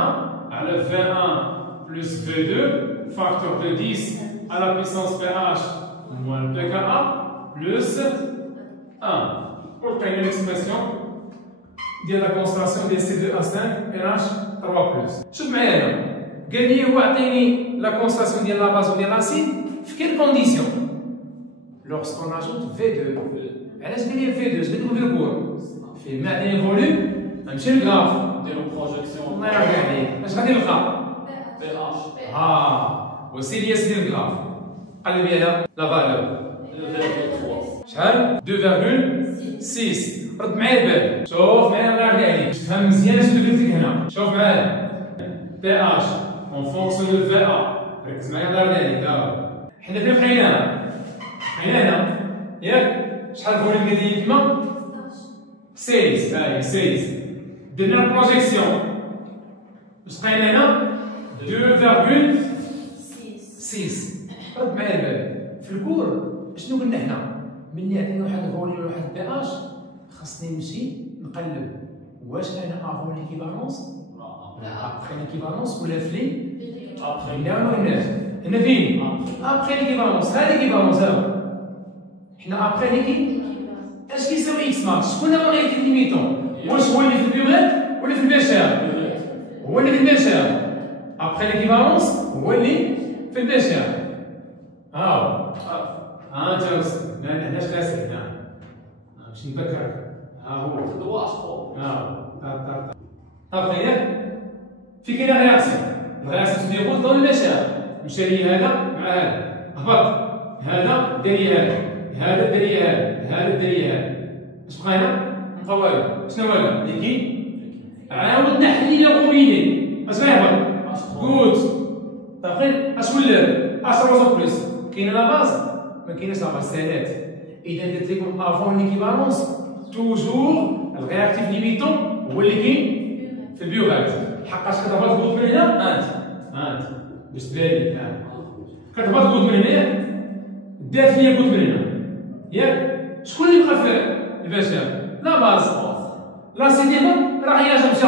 à la V1 plus V2, facteur de 10 à la puissance PH moins le pKa plus 1. Pour obtenir l'expression de la concentration de C2H5 NH3+. شوف معايا هنا قال لي هو عطيني لا concentration ديال لا باز وديال لاسيد في كيل كونديسيون lorsqu'on ajoute V2. علاش قال لي V2 اش قلت لكم في الكور فيه معدني فوليوم نمشي للغراف نديرو بروجيكسيون الله يرضي عليك اش غادي نلقى بي اتش وسيدي سيدي الغراف قلب على لا فالور شحال 2.6 رد معايا البال شوف معايا الله يرضي عليك باش تفهم مزيان اش قلت لك هنا شوف معايا بي اتش اون فونكسيون دو في ا ركز معايا الله يرضي عليك حنا فين بقينا هنا ياك شحال الفوليوم ديالي كيما 16 هاي 16 درنا البروجيكسيون واش بقينا هنا 2.6 رد معايا البال في الكور شنو قلنا حنا ملي عطيني واحد الفوليوم ولا واحد بي اش خاصني نمشي نقلب واش انا افون ليكيفالونس لا ابخي ليكيفالونس ولا فلي ابخي لا ما قلناش هنا فين ابخي ليكيفالونس ها ليكيفالونس ها حنا ابخي ليكي اش كيساوي اكس ماكس شكون هو غير ليميتون واش هو اللي في البيوغات ولا في البشر هو اللي في البشر ابخي ليكيفالونس هو اللي في البشر ها انت لا علاش قاسي هنا باش نذكرك ها هو تدواش خو طاب ياك في كاينه رياكسيون الرياكسيون ديال دون المشاعر مشى لي هذا مع هذا هبط هذا داري هذا داري هذا داري اش بقينا نبقى والو شنو والو ليكي عاود نحلي لا غوبيني اش غيهبط كود طاقين اش ولا 10 بلس كاينه لا باز ما كايناش لا باز سالات اذا درت لكم افون ليكيفالونس توجور الرياكتيف ليميتون هو اللي كاين في البيوغات حقاش كتهبط كود من هنا انت باش تبالي كتهبط كود من هنا دات ليا كود من هنا ياك شكون اللي بقى في البشر لا باز لا سيدي راه غياجا مشى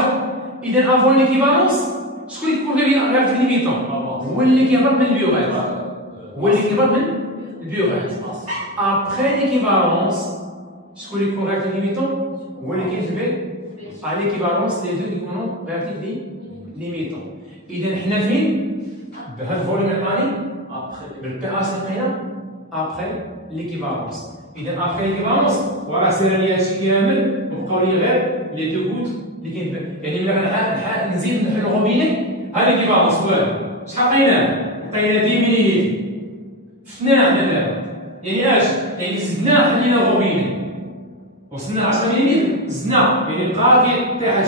اذا افون ليكيفالونس شكون اللي يكون غير الرياكتيف ليميتون هو اللي كيهبط من البيوغات هو اللي كيهبط من البيوغات ابخي ليكيفالونس شكون اللي يكون رياكتيف ليميتون هو اللي كاين في البيت على ليكيفالونس لي دو يكونوا رياكتيف ليميتون اذا حنا فين بهذا الفوليوم الثاني بالبي اس لقينا ابخي ليكيفالونس اذا ابخي ليكيفالونس وراه سير لي هادشي كامل وبقاو لي غير لي دو كوت اللي كاين يعني ملي نزيد نحل الروبيني ها ليكيفالونس والو شحال لقينا 10 مليلتر فتناه حنا دابا يعني اش يعني زدنا حلينا الروبيني وصلنا 10 مليلتر زدنا يعني بقى كيطيح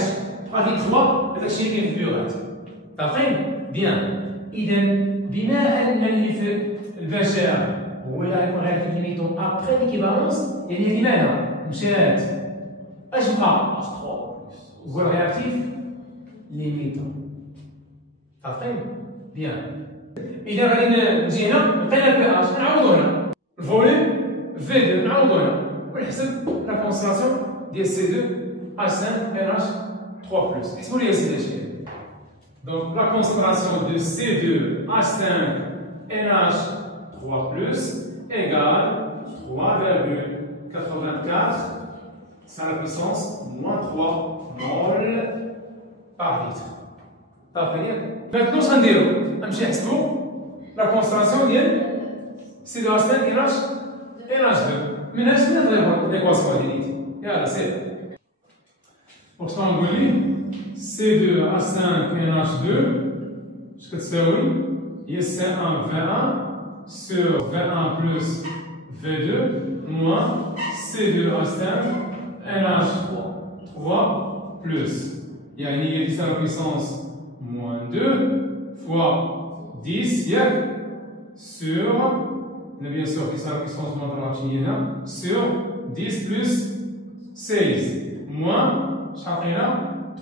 بقى كيتخوى هذاك الشيء اللي كاين في البيوغات طاقين بيان اذا بما ان اللي في البشر هو اللي غيكون رياكتيف ليميتون ابخي ليكيفالونس يعني لماذا مشات اش بقى هو رياكتيف ليميتون طاقين بيان اذا غادي نجي هنا لقينا البي اش نعوضو هنا الفوليوم في 2 نعوضو هنا ونحسب لا كونسنتراسيون ديال سي 2 H5 NH3 plus حسبوا لي هاد الشيء donc la concentration de C2 H5 NH3 plus égale 3,84 c'est la puissance moins 3 mol par litre. Maintenant, je vais dire la concentration de C2H5 NH2. Maintenant, je vais dire l'équation de l'unité. C'est. Pour ça, on dit C2H5 NH2, ce que c'est oui, et C1 V1 sur V1 plus V2 moins C2H5 NH3 plus. Il y a une égalité à la puissance moins 2 fois 10 sur, bien sûr, qui la puissance moins 3 sur 10 plus 16 moins, chacun là,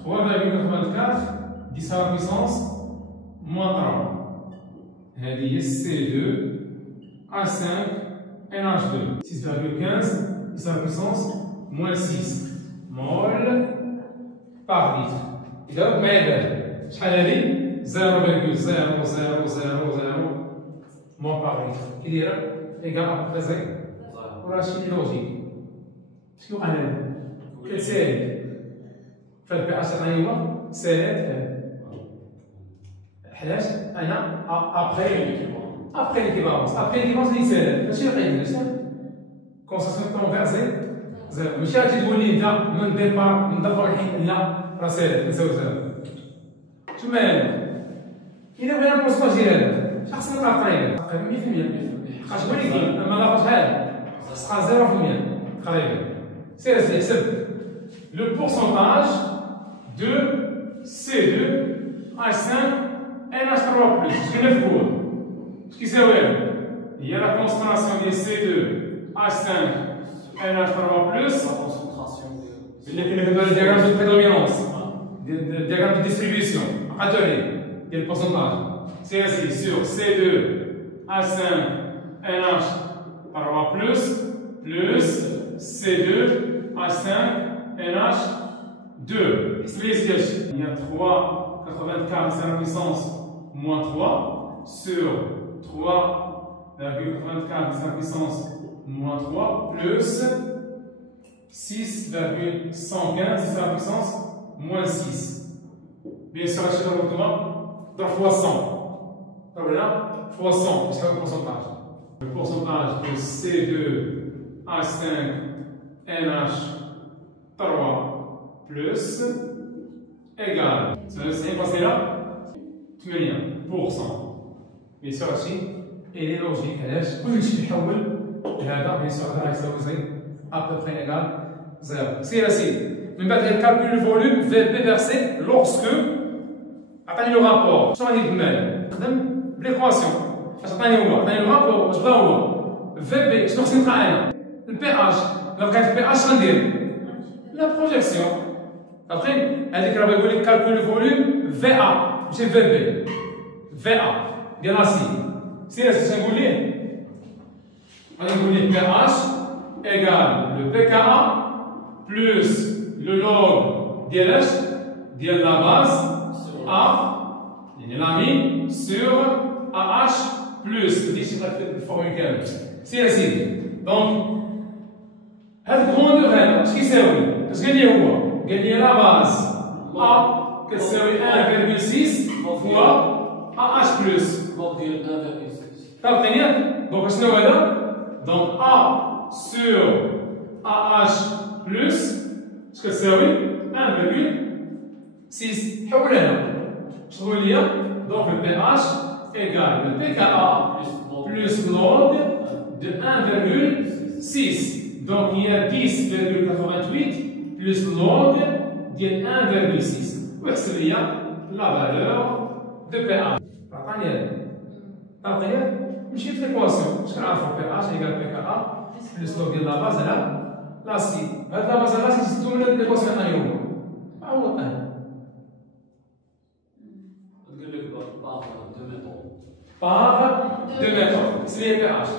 3,84 10 à la puissance moins 3. هذه C2 H5 NH2 6,15 10 à la puissance moins 6 mol par litre. إذا ما يبان شحال هذه 0,0000 mol par litre كي دايره إيكال أبخي زيرو وراه شي لوجيك شنو وقع لنا؟ كتسالي فالبي اش عطاني هو سالات 11 أنا après l'équivalence اللي سالات ماشي غير كونستانسيون كونفيرسي زيرو ماشي غادي تقول لي انت من ديبار من دبر الحين لا راه سالات تساوي زيرو شنو مالك إذا بغينا البورسونتاج ديالها شنو خصنا نلقى تقريبا 100% خاطر شكون اللي كاين أما لا شحال خصها 0% تقريبا سير يحسب le pourcentage de C2H5 NH3+. Ce qui est faux. Ce qui c'est vrai. Il y a la concentration des C2H5 NH3+. La concentration. Il y a le diagramme de prédominance, le diagramme de distribution. Attendez, il y a le pourcentage. C'est ainsi sur C2H5 NH3+, plus C2H5 NH2. Il y a 3,84 à la puissance moins 3 sur 3,84 à la puissance moins 3 plus 6,115 à la puissance moins 6. Bien sûr, la chaîne de retour fois 100. Voilà, fois 100, c'est le pourcentage. Le pourcentage de C2H5 NH3 plus égal. C'est passé là 80%. Bien sûr, ici, et les logiques, كل شيء يحول لهذا bien sûr هذا يساوي زي à peu près égal 0. C'est ainsi. من بعد calcule le volume VP versé lorsque عطاني le rapport. شنو غادي نكمل؟ نخدم بالإيكواسيون. اش عطاني هو؟ عطاني le rapport واش بغا هو؟ VP شنو خصني نلقى أنا؟ البي اش. إلا بقيت البي اش غندير la projection. Après, elle va vous calculer le volume VA, c'est VB. VA, bien assis. Si elle se singulier, on va dire PH égale le PKA plus le log DLH, de la base A, l'ami, sur AH plus, le formule. C'est ainsi. Donc, cette grande règle, ce qui c'est où? Parce qu'il y a où? قال لي لا باز A كتساوي 1,6 fois AH plus. لوغ ديال 1,6. فهمتني؟ دونك شنو هذا؟ دونك A sur AH plus اش كتساوي 1,6. حول هنا شنو هي ليا؟ دونك le pH égale le pKa plus log de 1,6. Donc il y a 10,88 plus log de 1,6. ويحسب لي la valeur de pH. عطاني نمشي في l'équation. شكون عارفو pH égale pKa plus log ديال la base على لا سي. هاد لا باز على لا سي تزيدو من l'équation اللي عطاني هو. ما هو الآن. نقول لك par deux méthodes. Par deux méthodes. C'est les pH.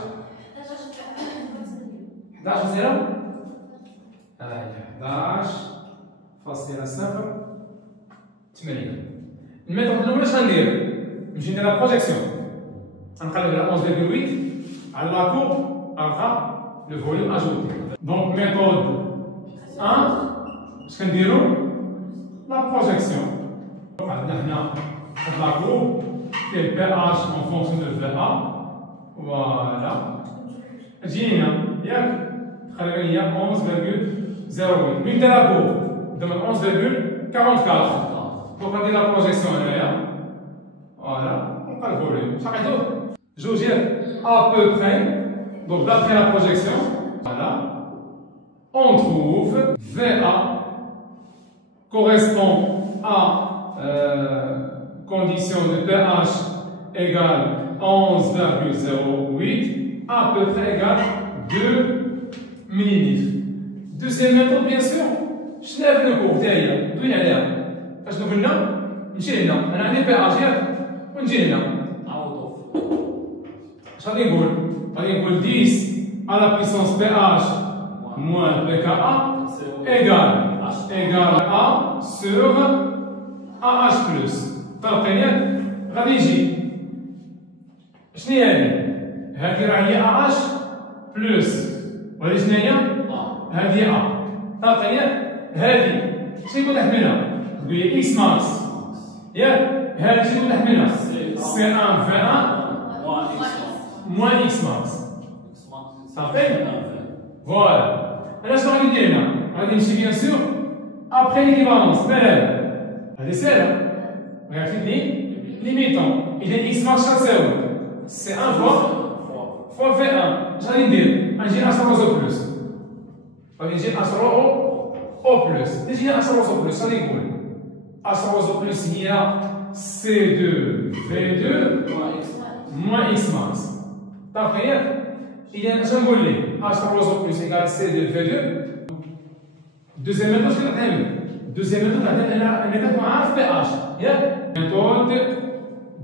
11 0 11 فاصلة 0 8. الميثود الأولى اش غندير؟ نمشي ندير لا بروجيكسيون. غنقلب على 11,8 على لا كورب غنلقى لو فوليوم اجوتي. دونك ميثود 1 اش كنديرو؟ لا بروجيكسيون. عندنا هنا لا كورب فيه البي اش اون فونكسيون دو في ا. فوالا. تجيني هنا ياك؟ تقريبا هي 11,08. من دار لا كورب؟ دابا 11,44. Donc on a la projection là, voilà, on a le volume. Chaque jour, je vous dis à peu près, donc d'après la projection, voilà, on trouve VA correspond à condition de pH égale 11,08, à peu près égale 2 millilitres. Deuxième méthode, bien sûr, je lève le cours derrière, d'où il y a l'air. اشنو قلنا؟ نمشي هنا، انا عندي بي اش ياك ونجي هنا. عوضو. اش غادي نقول 10 على بيسونس بي اش موان بي كا ا égale A sur AH plus. طبقا غادي يجي شنو هي هذه؟ هذه راه هي AH بلس وهذه شنو هي؟ هذه هي A. طبقا هذه شنو يكون تحملها؟ تقول لي إكس ماكس ياك؟ هذه شنو يكون تحملها؟ سي 1 في 1 موان إكس ماكس. صافي؟ فوالا. أنا شنو غادي ندير هنا؟ غادي نمشي بيان سور أبخي ليكيفالونس. مالها؟ هذه ساهلة. غادي لي ليميتون. إذا إكس ماكس شحال تساوي؟ سي 1 فوا في 1. اش غادي ندير؟ غنجي 10 روزو بلس. غادي نجي 10 أو بلس. نجي 10 روزو بلس. غادي نقول 10 روزو بلس هي سي 2 في 2 موان إكس ماكس. طاقة ياك؟ إذا اش غنقول ليه؟ 10 روزو بلس إيكال سي 2 في 2. دوزيام ميثود اش كنعمل؟ دوزيام ميثود عندنا الميثود معاه في بي اش ياك؟ ميثود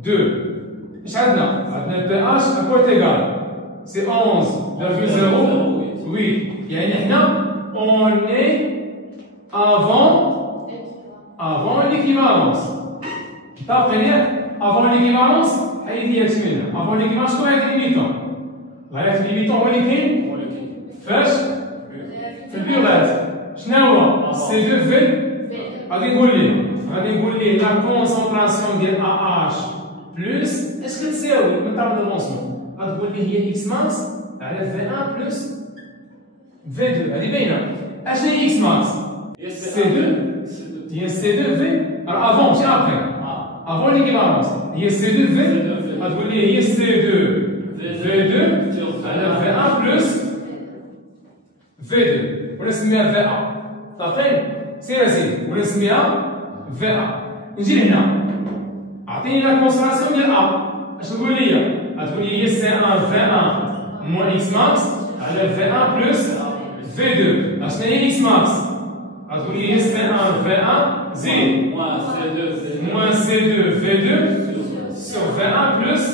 2. اش عندنا؟ عندنا بي اش اكوات إيكال سي 11.08. يعني حنا اون اي افون ليكيفالونس. طاقة ياك؟ افون ليكيفالونس حيد لي هادشي منها. افون ليكيفالونس شنو هاد ليميتون؟ غير ليميتون هو اللي كاين فاش؟ في البيوغات. شنو هو؟ سي 2 في غادي نقول ليه لا كونسونطراسيون ديال AH بلس اش كتساوي من طابل دونسمون؟ غتقول لي هي إكس ماكس على في 1 بلس في 2. هذه باينة. اش هي إكس ماكس؟ سي 2 هي سي 2 في راه افون ماشي ابخي. افون ليكيفالونس هي سي 2 في غتقول لي هي سي 2 في 2 على في 1 بلس في 2 ولا نسميها في A. طاقين سير اسيدي ولا نسميها في A. نجي لهنا اعطيني لا كونسونطراسيون ديال A. اش تقول لي؟ غتقول لي هي سي 1 في 1 موان إكس ماكس على في 1 بلس في 2. اشنو هي إكس ماكس؟ غتقول لي هي سي 1 في 1 زيد موان سي 2 في 2 سور في 1 بلس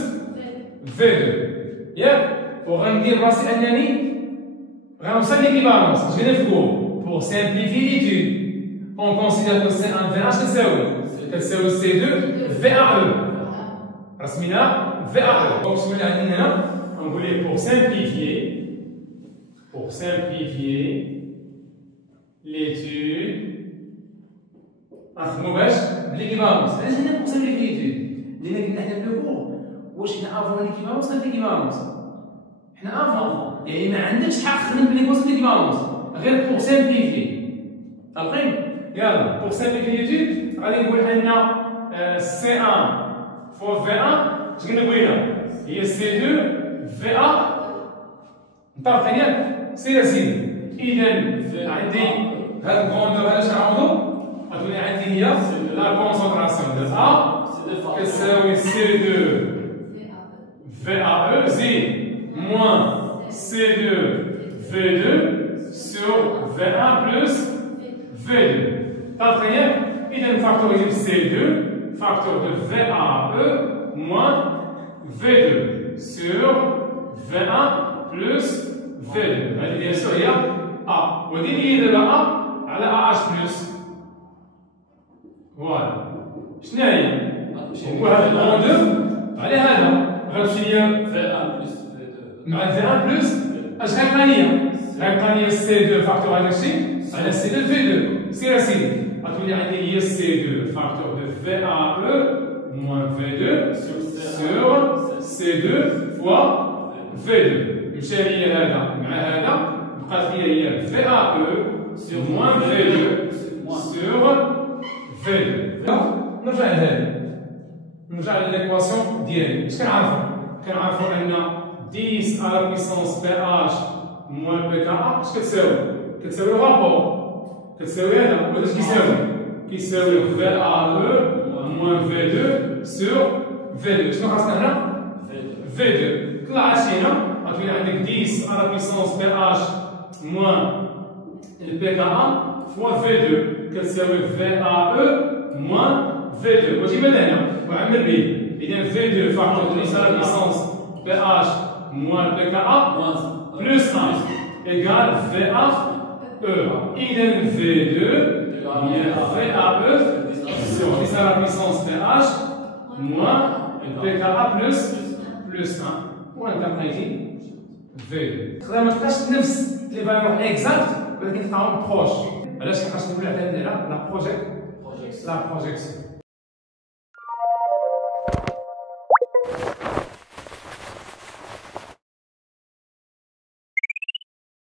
في 2 ياك؟ وغندير راسي انني غنوصل ليكيفالونس. اش غادي نفكو؟ pour simplifier l'étude on considère que c'est un VH كتساوي سي 2 في ا او. رسميناها في ا او. دونك شنو اللي عندنا هنا؟ غنقول ليه pour simplifier l'étude غنخدمو باش بليكيفالونس. علاش هنا pour simplifier l'étude؟ لأن قلنا حنا في الكور واش حنا افون ليكيفالونس ولا ليكيفالونس؟ حنا افون يعني ما عندكش حق تخدم بليكوس ليكيفالونس غير pour simplifier. طالقين؟ يلا pour simplifier l'étude غادي نقول ان سي 1 فوا في 1 اش قلنا بغينا؟ هي سي 2 في ا. نطابق ياك؟ سير اسيدي. اذا عندي هاد الكوندور هذا اش نعوضو؟ غتولي عندي هي لا كونسونطراسيون ديال ا كتساوي سي 2 في ا او زيد موان سي 2 في 2 sur V1 plus V2. Quatrième, il factorise C2, facteur de VAE moins V2 sur V1 plus V2. Bien sûr, il y a A. On dit de la A à la AH plus. Voilà. شنو هي؟ هو هذا الكوندور على هذا غنمشي ليا V1 plus V2 مع V1 plus اش غيبقى ليا؟ غيبقى لي سي 2 فاكتور هذاك الشيء على سي 2 في 2. سير اسيدي غتولي عندي هي سي 2 فاكتور دو في ا او موان في 2 سور سي 2 فوا في 2. مشى لي هذا مع هذا بقات لي هي في ا او سور موان في 2 سور في 2. نرجع لهذا نرجع لليكواسيون ديالي. اش كنعرفو؟ كنعرفو ان 10 على بويسونس بي اش موان بي كا اش كتساوي؟ كتساوي الرابور. كتساوي هذا وهذا اش كيساوي؟ كيساوي في ا او موان في 2 سور في 2. شنو خاصنا هنا؟ في 2. طلع هادشي هنا غتولي عندك 10 على بويسونس بي اش موان البي كا فوا في 2 كتساوي في ا او موان في 2. وجيب هنا وعمل به. اذا في 2 فاكتور 10 على بويسونس بي اش moins PKA plus 1 égale VA إذا V2 هي VAE sur 10 à la puissance de H moins PKA plus 1 ونلتقيتي V2 تقدر ما تلقاش نفس لي فالور اكزاكت ولكن تلقاهم بروش علاش؟ لحقاش نقولوا على لا بروجيكسيون